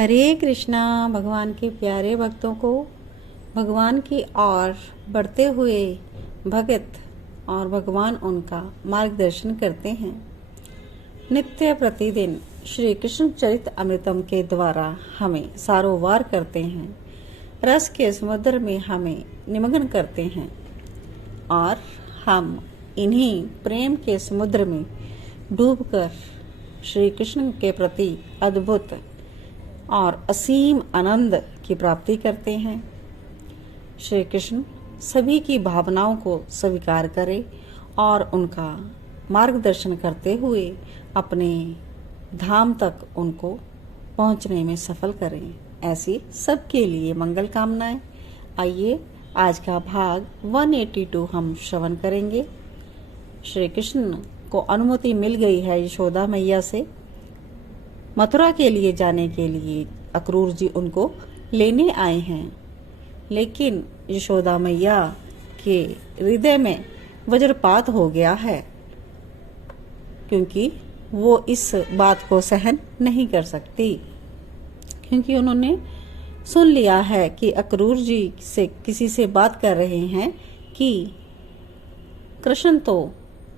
हरे कृष्णा। भगवान के प्यारे भक्तों को भगवान की ओर बढ़ते हुए भगत और भगवान उनका मार्गदर्शन करते हैं। नित्य प्रतिदिन श्री कृष्ण चरित अमृतम के द्वारा हमें सारोवार करते हैं, रस के समुद्र में हमें निमग्न करते हैं और हम इन्हीं प्रेम के समुद्र में डूबकर श्री कृष्ण के प्रति अद्भुत और असीम आनंद की प्राप्ति करते हैं। श्री कृष्ण सभी की भावनाओं को स्वीकार करें और उनका मार्गदर्शन करते हुए अपने धाम तक उनको पहुंचने में सफल करें। ऐसी सबके लिए मंगल कामनाएं। आइए आज का भाग 182 हम श्रवण करेंगे। श्री कृष्ण को अनुमति मिल गई है यशोदा मैया से मथुरा के लिए जाने के लिए। अक्रूर जी उनको लेने आए हैं, लेकिन यशोदा मैया के हृदय में वज्रपात हो गया है, क्योंकि वो इस बात को सहन नहीं कर सकती, क्योंकि उन्होंने सुन लिया है कि अक्रूर जी से किसी से बात कर रहे हैं कि कृष्ण तो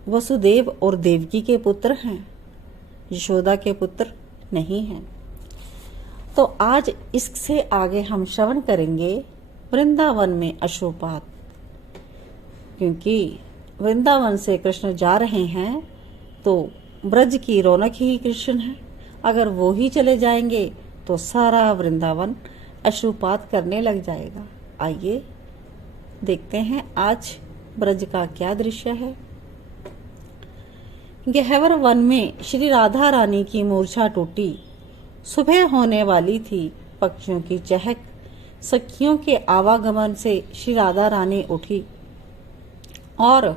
वसुदेव और देवकी के पुत्र हैं, यशोदा के पुत्र नहीं हैं। तो आज इससे आगे हम श्रवण करेंगे वृंदावन में अश्रुपात, क्योंकि वृंदावन से कृष्ण जा रहे हैं तो ब्रज की रौनक ही कृष्ण है। अगर वो ही चले जाएंगे तो सारा वृंदावन अश्रुपात करने लग जाएगा। आइए देखते हैं आज ब्रज का क्या दृश्य है। गहवर वन में श्री राधा रानी की मूर्छा टूटी। सुबह होने वाली थी, पक्षियों की चहक, सखियों के आवागमन से श्री राधा रानी उठी और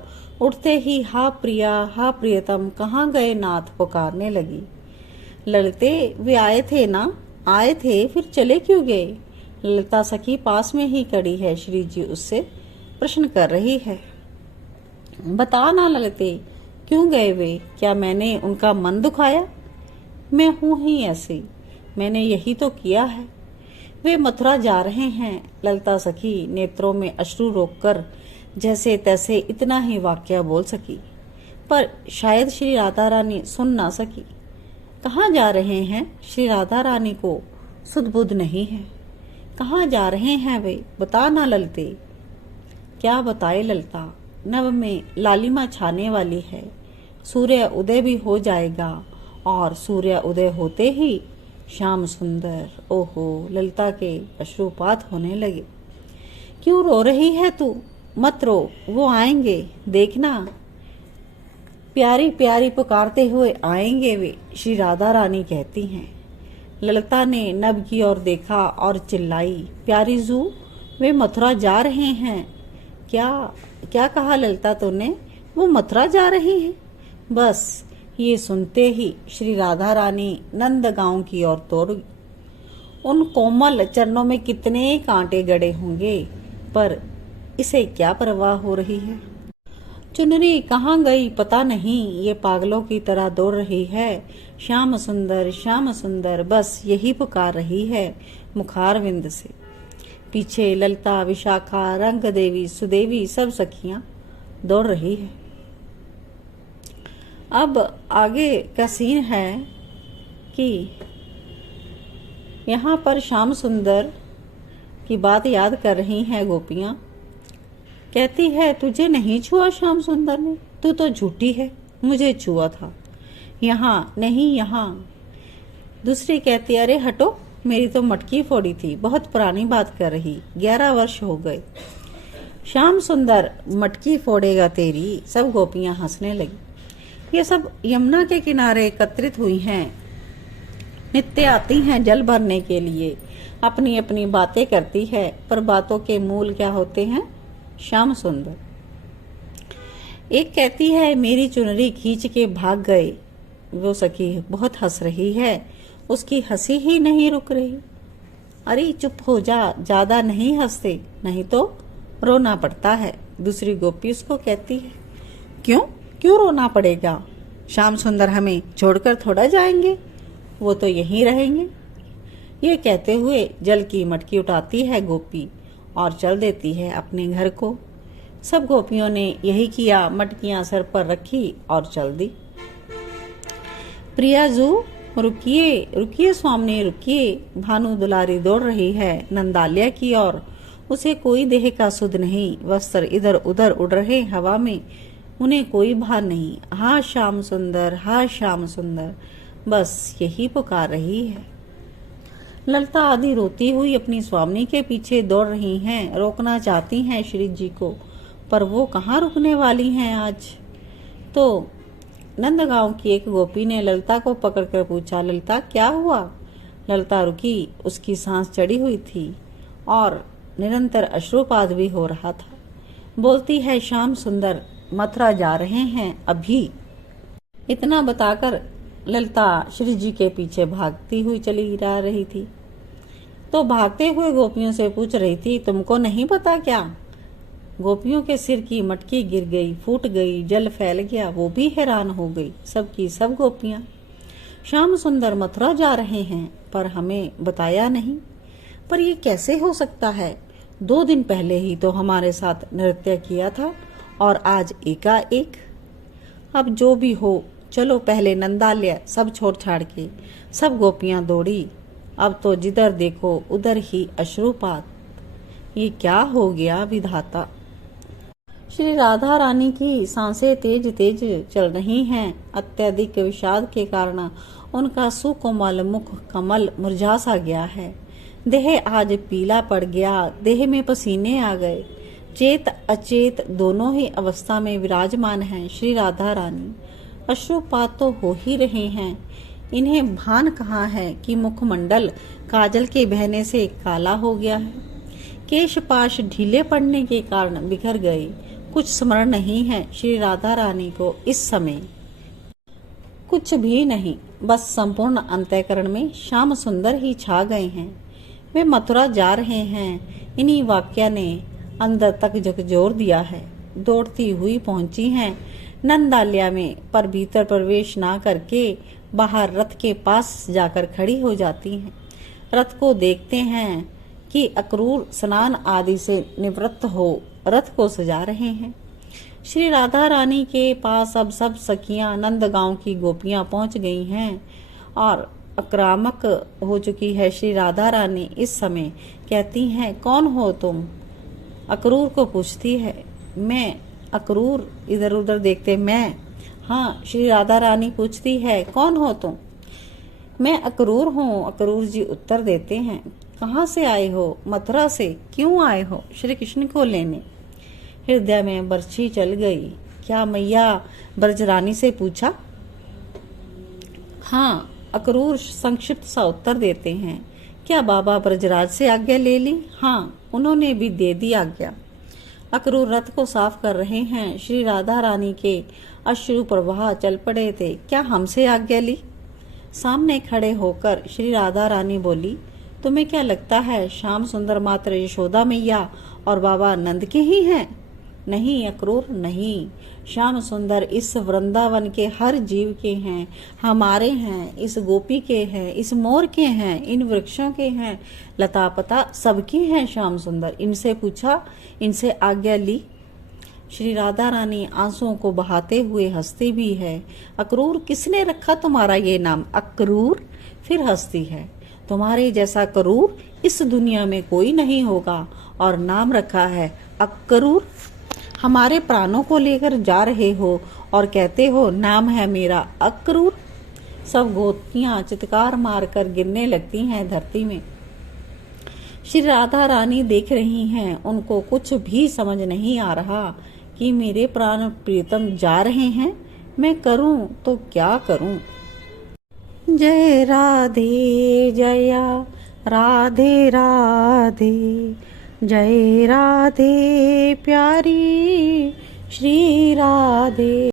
उठते ही हा प्रिया हा प्रियतम कहाँ गए नाथ पुकारने लगी। ललिते वे आए थे ना, आए थे फिर चले क्यों गए। ललिता सखी पास में ही खड़ी है, श्री जी उससे प्रश्न कर रही है। बता ना ललिते क्यों गए वे, क्या मैंने उनका मन दुखाया। मैं हूं ही ऐसी, मैंने यही तो किया है। वे मथुरा जा रहे हैं। ललिता सखी नेत्रों में अश्रु रोककर जैसे तैसे इतना ही वाक्य बोल सकी, पर शायद श्री राधा रानी सुन ना सकी। कहाँ जा रहे हैं, श्री राधा रानी को सुध बुध नहीं है। कहाँ जा रहे हैं वे, बता ना ललिते। क्या बताए ललिता, नभ में लालिमा छाने वाली है, सूर्य उदय भी हो जाएगा और सूर्य उदय होते ही श्याम सुंदर। ओहो, ललिता के अश्रुपात होने लगे। क्यों रो रही है तू, मत रो, वो आएंगे देखना, प्यारी प्यारी पुकारते हुए आएंगे वे, श्री राधा रानी कहती हैं। ललिता ने नभ की ओर देखा और चिल्लाई, प्यारी जू वे मथुरा जा रहे हैं। क्या क्या कहा ललिता तूने, वो मथुरा जा रहे हैं। बस ये सुनते ही श्री राधा रानी नंद गांव की ओर दौड़ गई। उन कोमल चरणों में कितने कांटे गड़े होंगे, पर इसे क्या परवाह हो रही है। चुनरी कहाँ गई पता नहीं, ये पागलों की तरह दौड़ रही है। श्याम सुंदर श्याम सुंदर, बस यही पुकार रही है मुखारविंद से। पीछे ललिता, विशाखा, रंग देवी, सुदेवी सब सखियां दौड़ रही है। अब आगे का सीन है कि यहाँ पर श्याम सुंदर की बात याद कर रही हैं गोपियां। कहती है, तुझे नहीं छुआ श्याम सुंदर ने, तू तो झूठी है, मुझे छुआ था, यहाँ नहीं यहाँ। दूसरी कहती, अरे हटो, मेरी तो मटकी फोड़ी थी, बहुत पुरानी बात कर रही, 11 वर्ष हो गए। श्याम सुंदर मटकी फोड़ेगा तेरी। सब गोपियां हंसने लगी। ये सब यमुना के किनारे एकत्रित हुई हैं, नित्य आती हैं जल भरने के लिए, अपनी अपनी बातें करती है, पर बातों के मूल क्या होते हैं, श्याम सुंदर। एक कहती है, मेरी चुनरी खींच के भाग गए। वो सखी बहुत हंस रही है, उसकी हंसी ही नहीं रुक रही। अरे चुप हो जा, ज्यादा नहीं हंसते, नहीं तो रोना पड़ता है। दूसरी गोपी उसको कहती है, क्यों क्यों रोना पड़ेगा, श्याम सुंदर हमें छोड़कर थोड़ा जाएंगे, वो तो यहीं रहेंगे। ये कहते हुए जल की मटकी उठाती है गोपी और चल देती है अपने घर को। सब गोपियों ने यही किया, मटकियां सर पर रखी और चल दी। प्रियाजू रुकिए रुकिए स्वामी रुकिए, भानु दुलारी दौड़ रही है नंदालिया की ओर। उसे कोई देह का सुध नहीं, वस्त्र इधर उधर उड़ रहे हवा में, उन्हें कोई भार नहीं। हाँ श्याम सुंदर, हाँ श्याम सुंदर, बस यही पुकार रही है। ललिता आदि रोती हुई अपनी स्वामी के पीछे दौड़ रही हैं, रोकना चाहती हैं श्री जी को, पर वो कहाँ रुकने वाली हैं आज। तो नंदगांव की एक गोपी ने ललिता को पकड़कर पूछा, ललिता क्या हुआ? ललिता रुकी, उसकी सांस चढ़ी हुई थी और निरंतर अश्रुपात भी हो रहा था। बोलती है, श्याम सुंदर मथुरा जा रहे हैं अभी। इतना बताकर ललिता श्री जी के पीछे भागती हुई चली जा रही थी। तो भागते हुए गोपियों से पूछ रही थी, तुमको नहीं पता क्या? गोपियों के सिर की मटकी गिर गई, फूट गई, जल फैल गया। वो भी हैरान हो गई, सब की सब गोपियां। श्याम सुंदर मथुरा जा रहे हैं, पर हमें बताया नहीं। पर ये कैसे हो सकता है? 2 दिन पहले ही तो हमारे साथ नृत्य किया था और आज एकाएक। अब जो भी हो, चलो पहले नंदालय। सब छोड़ छाड़ के सब गोपियां दौड़ी। अब तो जिधर देखो उधर ही अश्रुपात। ये क्या हो गया विधाता। श्री राधा रानी की सांसें तेज तेज चल रही हैं। अत्यधिक विषाद के कारण उनका सुकोमल मुख कमल मुरझा सा गया है। देह आज पीला पड़ गया, देह में पसीने आ गए। चेत अचेत दोनों ही अवस्था में विराजमान हैं श्री राधा रानी। अश्रुपात तो हो ही रहे हैं। इन्हें भान कहाँ है कि मुखमंडल काजल के बहने से काला हो गया है। केशपाश ढीले पड़ने के कारण बिखर गए। कुछ स्मरण नहीं है श्री राधा रानी को इस समय, कुछ भी नहीं। बस संपूर्ण अंतःकरण में श्याम सुंदर ही छा गए हैं। वे मथुरा जा रहे हैं, इन्हीं वाक्य ने अंदर तक झकझोर दिया है। दौड़ती हुई पहुंची हैं नंदालया में, पर भीतर प्रवेश ना करके बाहर रथ के पास जाकर खड़ी हो जाती हैं। रथ को देखते हैं कि अक्रूर स्नान आदि से निवृत्त हो रथ को सजा रहे हैं। श्री राधा रानी के पास अब सब सखियां नंदगांव की गोपियां पहुंच गई हैं और आक्रामक हो चुकी है श्री राधा रानी। इस समय कहती हैं, कौन हो तुम? अक्रूर को पूछती है। मैं। अक्रूर इधर उधर देखते, मैं। हाँ, श्री राधा रानी पूछती है, कौन हो तुम? मैं अक्रूर हूँ। अक्रूर जी उत्तर देते हैं। कहाँ से आए हो? मथुरा से। क्यों आए हो? श्री कृष्ण को लेने। हृदय में बरछी चल गई। क्या मैया ब्रजरानी से पूछा? हाँ, अक्रूर संक्षिप्त सा उत्तर देते हैं। क्या बाबा ब्रजराज से आज्ञा ले ली? हाँ, उन्होंने भी दे दी आज्ञा। अक्रूर रथ को साफ कर रहे हैं। श्री राधा रानी के अश्रु प्रवाह चल पड़े थे। क्या हमसे आज्ञा ली? सामने खड़े होकर श्री राधा रानी बोली, तुम्हें क्या लगता है श्याम सुंदर मात्र यशोदा मैया और बाबा नंद के ही हैं? नहीं अक्रूर, नहीं। श्याम सुंदर इस वृंदावन के हर जीव के हैं, हमारे हैं, इस गोपी के हैं, इस मोर के हैं, इन वृक्षों के हैं, लता पता सबके हैं श्याम सुंदर। इनसे पूछा, इनसे आज्ञा ली। श्री राधा रानी आंसुओं को बहाते हुए हंसती भी है। अक्रूर, किसने रखा तुम्हारा ये नाम? अक्रूर? फिर हंसती है। तुम्हारे जैसा क्रूर इस दुनिया में कोई नहीं होगा, और नाम रखा है अक्रूर। हमारे प्राणों को लेकर जा रहे हो और कहते हो नाम है मेरा अक्रूर। सब गोपियां चित्कार मारकर गिरने लगती हैं धरती में। श्री राधा रानी देख रही हैं, उनको कुछ भी समझ नहीं आ रहा कि मेरे प्राण प्रीतम जा रहे हैं, मैं करूं तो क्या करूं। जय राधे जया राधे राधे, जय राधे प्यारी श्री राधे।